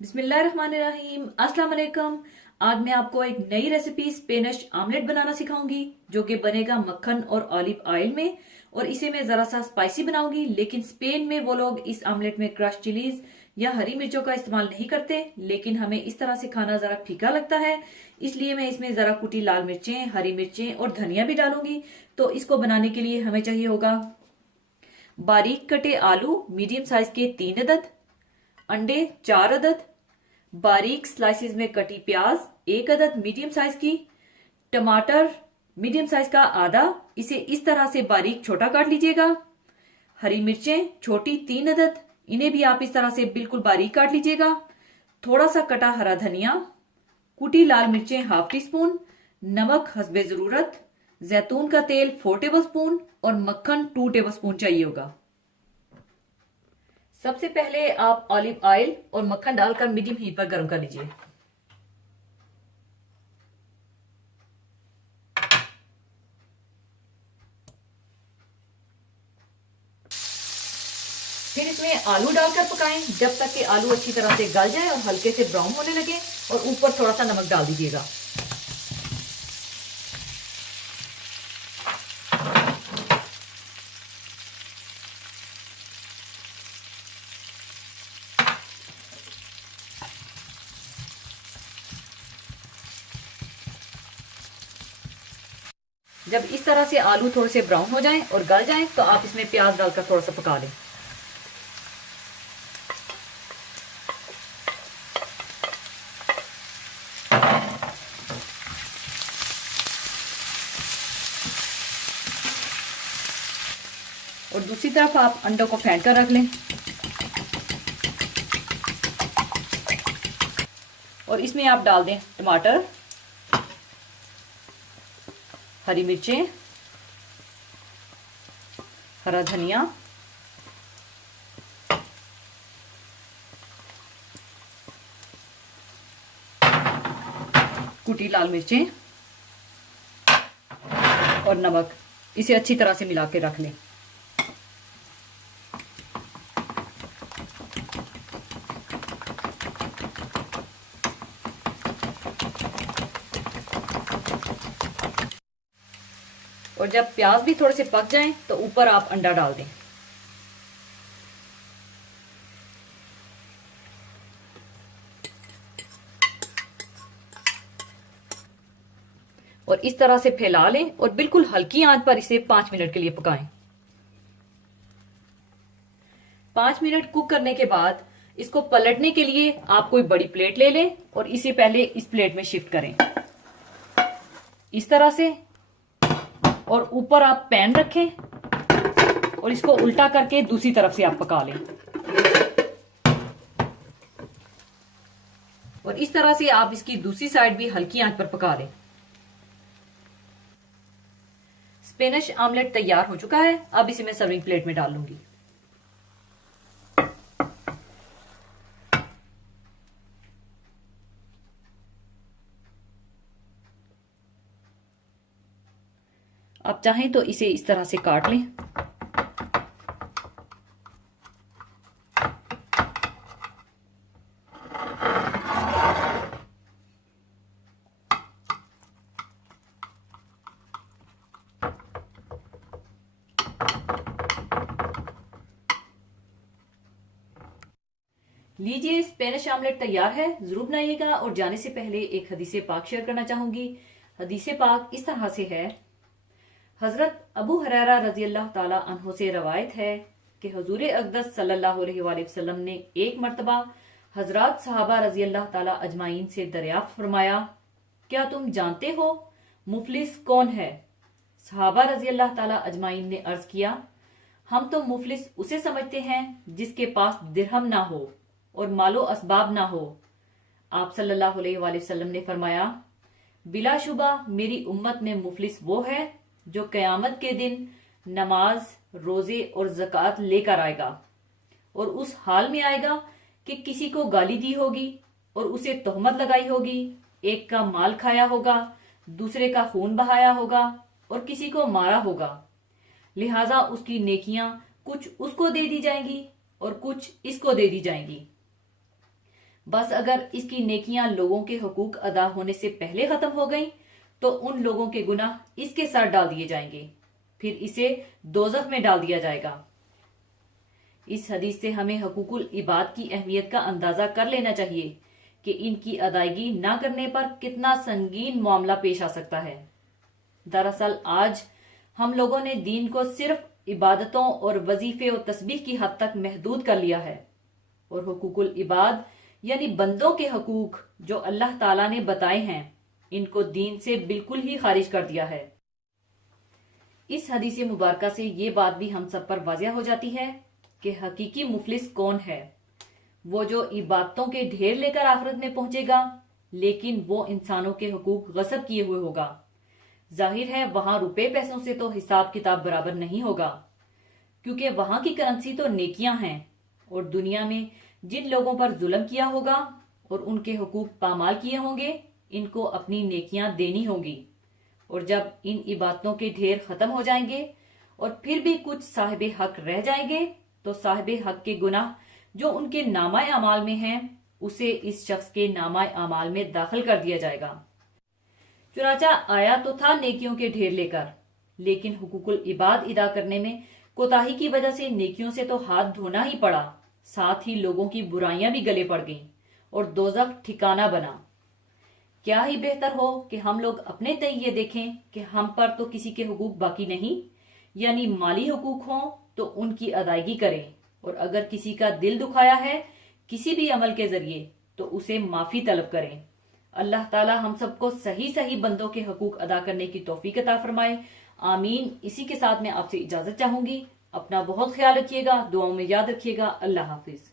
बिस्मिल्लाहिर्रहमानिर्रहीम। अस्सलाम वालेकुम। आज मैं आपको एक नई रेसिपी स्पेनिश आमलेट बनाना सिखाऊंगी जो कि बनेगा मक्खन और ऑलिव ऑयल में। और इसे मैं जरा सा स्पाइसी बनाऊंगी, लेकिन स्पेन में वो लोग इस आमलेट में क्रश चिलीज या हरी मिर्चों का इस्तेमाल नहीं करते, लेकिन हमें इस तरह से खाना जरा फीका लगता है, इसलिए मैं इसमें जरा कुटी लाल मिर्चें, हरी मिर्चें और धनिया भी डालूंगी। तो इसको बनाने के लिए हमें चाहिए होगा बारीक कटे आलू मीडियम साइज के 3 अदद, अंडे 4 अदद, बारीक स्लाइसिस में कटी प्याज 1 अदद मीडियम साइज की, टमाटर मीडियम साइज का आधा, इसे इस तरह से बारीक छोटा काट लीजिएगा। हरी मिर्चें छोटी 3 अदद, इन्हें भी आप इस तरह से बिल्कुल बारीक काट लीजिएगा। थोड़ा सा कटा हरा धनिया, कुटी लाल मिर्चें हाफ टी स्पून, नमक हस्बे जरूरत, जैतून का तेल 4 टेबल स्पून और मक्खन 2 टेबल स्पून चाहिए होगा। सबसे पहले आप ऑलिव ऑयल और मक्खन डालकर मीडियम हीट पर गर्म कर लीजिए। फिर इसमें आलू डालकर पकाएं जब तक कि आलू अच्छी तरह से गल जाए और हल्के से ब्राउन होने लगे, और ऊपर थोड़ा सा नमक डाल दीजिएगा। जब इस तरह से आलू थोड़े से ब्राउन हो जाएं और गल जाएं तो आप इसमें प्याज डालकर थोड़ा सा पका लें। और दूसरी तरफ आप अंडों को फेंट कर रख लें। और इसमें आप डाल दें टमाटर, हरी मिर्चें, हरा धनिया, कुटी लाल मिर्चें और नमक। इसे अच्छी तरह से मिला के रख लें। और जब प्याज भी थोड़े से पक जाएं तो ऊपर आप अंडा डाल दें। और इस तरह से फैला लें और बिल्कुल हल्की आंच पर इसे 5 मिनट के लिए पकाएं। 5 मिनट कुक करने के बाद इसको पलटने के लिए आप कोई बड़ी प्लेट ले लें और इसे पहले इस प्लेट में शिफ्ट करें इस तरह से। और ऊपर आप पैन रखें और इसको उल्टा करके दूसरी तरफ से आप पका लें। और इस तरह से आप इसकी दूसरी साइड भी हल्की आंच पर पका लें। स्पेनिश आमलेट तैयार हो चुका है। अब इसे मैं सर्विंग प्लेट में डाल लूंगी। आप चाहें तो इसे इस तरह से काट लें। लीजिए, स्पेनिश आमलेट तैयार है। जरूर बनाइएगा। और जाने से पहले एक हदीसे पाक शेयर करना चाहूंगी। हदीसे पाक इस तरह से है। हजरत अबू हुरैरा रजी अल्लाह ताला अन्हो से रवायत है कि हुजूर अक़दस सल्लल्लाहु अलैहि वसल्लम ने एक मर्तबा हजरत सहाबा रजी अल्लाह ताला अजमाइन से दरियाफ्त फरमाया, क्या तुम जानते हो मुफलिस कौन है? सहाबा रजी अल्लाह ताला अजमाइन ने अर्ज किया, हम तो मुफलिस उसे समझते हैं जिसके पास दिरहम ना हो और मालो असबाब ना हो। आप सल्लल्लाहु अलैहि वसल्लम ने फरमाया, बिलाशुबा मेरी उम्मत में मुफलिस वो है जो कयामत के दिन नमाज, रोजे और ज़कात लेकर आएगा, और उस हाल में आएगा कि किसी को गाली दी होगी और उसे तोहमत लगाई होगी, एक का माल खाया होगा, दूसरे का खून बहाया होगा और किसी को मारा होगा। लिहाजा उसकी नेकियां कुछ उसको दे दी जाएंगी और कुछ इसको दे दी जाएंगी। बस अगर इसकी नेकियां लोगों के हुकूक अदा होने से पहले खत्म हो गईं, तो उन लोगों के गुनाह इसके साथ डाल दिए जाएंगे, फिर इसे दोज़ख में डाल दिया जाएगा। इस हदीस से हमें हकूकुल इबाद की अहमियत का अंदाजा कर लेना चाहिए कि इनकी अदायगी ना करने पर कितना संगीन मामला पेश आ सकता है। दरअसल आज हम लोगों ने दीन को सिर्फ इबादतों और वजीफे और तस्बीह की हद तक महदूद कर लिया है, और हुकूकुल इबाद यानी बंदों के हकूक जो अल्लाह ताला ने बताए हैं, इनको दीन से बिल्कुल ही खारिज कर दिया है। इस हदीस मुबारका से ये बात भी हम सब पर वाज़िह हो जाती है कि हकीकी मुफलिस कौन है। वो जो इबादतों के ढेर लेकर आखिरत में पहुंचेगा, लेकिन वो इंसानों के हुकूक गसब किए हुए होगा। जाहिर है वहां रुपए पैसों से तो हिसाब किताब बराबर नहीं होगा, क्योंकि वहां की करेंसी तो नेकियां हैं, और दुनिया में जिन लोगों पर जुल्म किया होगा और उनके हुकूक पामाल किए होंगे, इनको अपनी नेकियां देनी होंगी। और जब इन इबादतों के ढेर खत्म हो जाएंगे और फिर भी कुछ साहिबे हक रह जाएंगे, तो साहिबे हक के गुनाह जो उनके नामाए अमाल में हैं, उसे इस शख्स के नामाए अमाल में दाखिल कर दिया जाएगा। चुनाचा आया तो था नेकियों के ढेर लेकर, लेकिन हुकूकुल इबाद अदा करने में कोताही की वजह से नेकियों से तो हाथ धोना ही पड़ा, साथ ही लोगों की बुराइयां भी गले पड़ गईं और दोज़ख ठिकाना बना। क्या ही बेहतर हो कि हम लोग अपने तय ये देखें कि हम पर तो किसी के हुकूक बाकी नहीं, यानी माली हुकूक हों तो उनकी अदायगी करें, और अगर किसी का दिल दुखाया है किसी भी अमल के जरिए तो उसे माफी तलब करें। अल्लाह ताला हम सबको सही सही बंदों के हकूक अदा करने की तौफीक अता फरमाए। आमीन। इसी के साथ मैं आपसे इजाजत चाहूंगी। अपना बहुत ख्याल रखिएगा, दुआओं में याद रखिएगा। अल्लाह हाफिज।